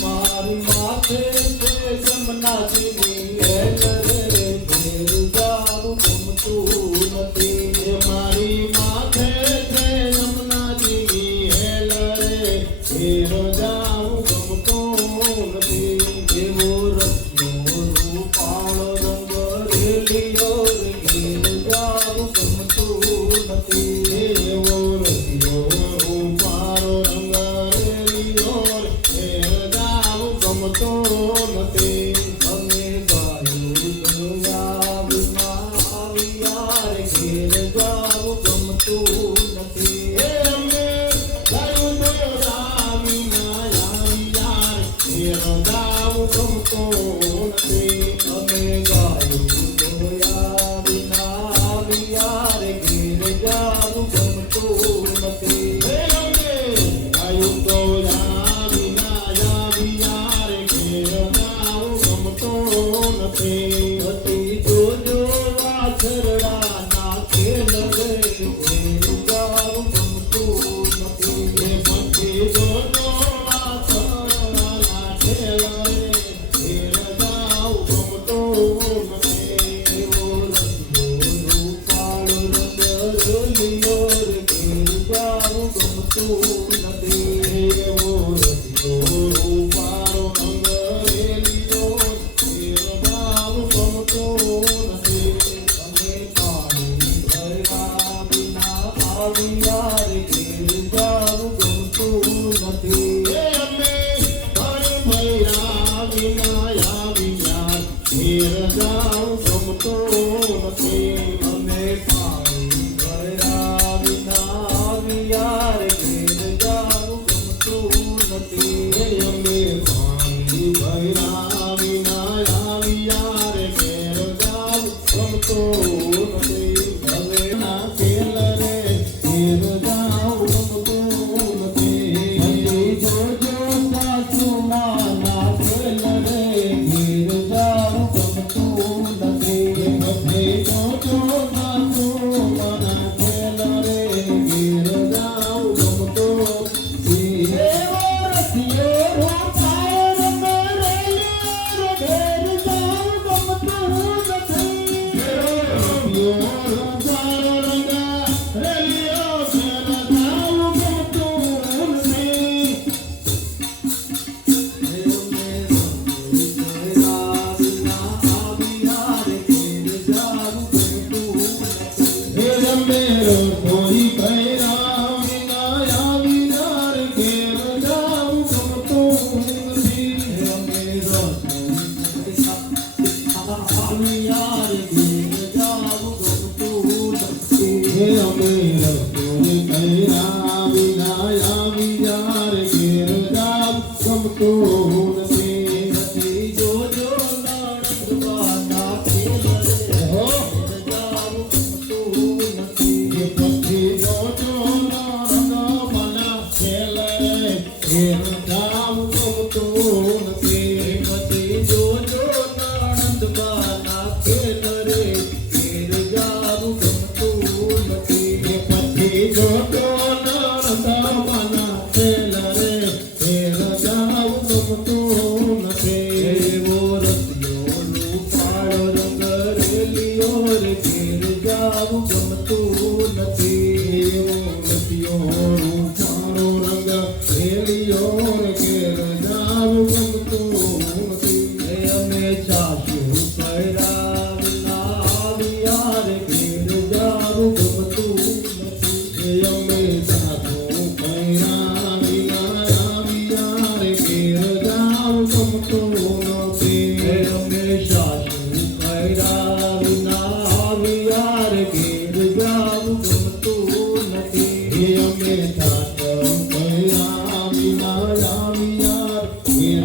મારી માથે છે જમનાજીની હેલ રે ઘેર જાવું ગમતું નથી. મારી માથે છે જમનાજીની હેલ રે ઘેર જાવું ગમતું નથી. એવો રત્નો રૂપાળો રંગ રેલિયો રે ઘેર જાવું ગમતું નથી. એવો રત્નો રૂપાળો રંગ રેલિયો રે ઘેર જાવું ગમતું નથી. અમે ગાયું દુનિયા વિના રે ઘેર જાવું ગમતું નથી. અમે ગાયું દુનિયા વિના ઘેર જાવું ગમતું નથી. અમે ગાયું દુનિયા વિના રે ઘેર જાવું ગમતું નથી. અમે ગાયું દુનિયા વિના રે ઘેર જાવું ગમતું નથી. હતી જોજો વાછરડા ના ખેલ રે ઘેર જાવું ગમતું નથી. પછી જોજો વાછરડા ના ખેલ રે ઘેર જાવું ગમતું નથી. એવો રંગો રૂપાળો રંગ રેલિયો રે ઘેર જાવું ગમતું નથી. એવો રંગો રૂપાળો રંગ રેલિયો ઘેર જાવું ગમતું નથી. અમે પાણી ભર્યા વિના આવ્યા રે ઘેર જાવું ગમતું નથી. અમે પાણી ભર્યા વિના આવ્યા ઘેર જાવું ગમતું નથી. અમે પાણી ભર્યા વિના આવ્યા રે ઘેર જાવું ગમતું નથી. અમે પાણી ભર્યા વિના આવ્યા રે ઘેર જાવું ગમતું નથી. હવે ના ખેલ રે ઘેર જાવું ગમતું નથી. પછી જોજો સાસુમાં ના ખેલ રે ઘેર જાવું ગમતું નથી. પછી જોજો સાસુમાં ના ખેલ રે ઘેર જાવું ગમતું નથી. એવો રસિયો રૂપાળો રંગ રેલિયો રે ઘેર જાવું ગમતું નથી. એવો રસિયો રૂપાળો રંગ રેલિયો ઘેર જાવું ગમતું નથી. કોઈ ભૈરા વિના આવ્યા રે ઘેર જાવું ગમતું નથી. અમે આવ્યા રે ઘેર જાવું ગમતું નથી. અમે રસોઈ ભૈરા વિના આવ્યા રે ઘેર જાવું ગમતું નથી. નથી જોજો નણંદવાના ખેલ રે ઘેર જાવું ગમતું નથી. પછી જોજો નણંદવાના ખેલ રે ઘેર જાવું ગમતું નથી. પછી જોજો નણંદવાના ખેલ રે ઘેર જાવું ગમતું નથી. પછી જોજો નણંદવાના ખેલ રે ઘેર જાવું ગમતું નથી. એવો રસિયો રૂપાળો રંગ રેલિયો રે ઘેર જાવું ગમતું નથી. એવો રસિયો રૂપાળો રંગ રેલિયો રે ઘેર જાવું ગમતું નથી. અમે સાસુ ભર્યા વિના આવ્યા રે ઘેર જાવું ગમતું નથી. અમે સાસુ ભર્યા વિના આવ્યા રે ઘેર જાવું ગમતું નથી. અમે સાસુ ભર્યા વિના આવ્યા રે ઘેર જાવું ગમતું નથી. અમે સાસુ ભર્યા વિના આવ્યા ઘેર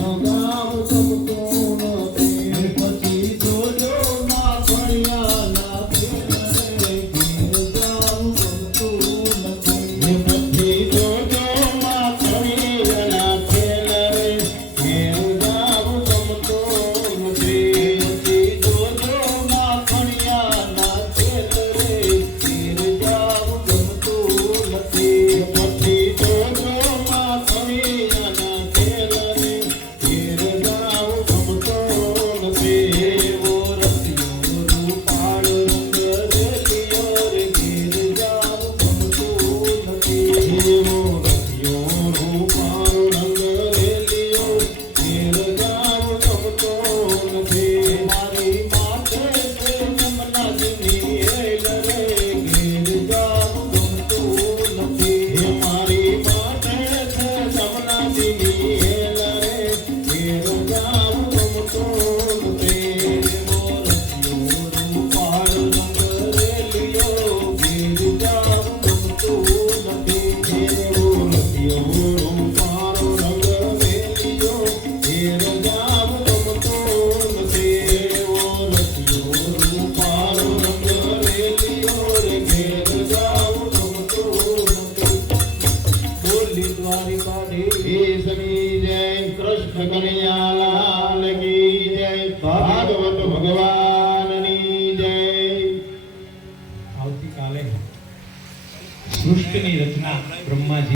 ईसकी जय कृष्ण कन्हैया लाल की जय भागवत भगवान ની જય આવતીકાલે સૃષ્ટિની રચના બ્રહ્માજી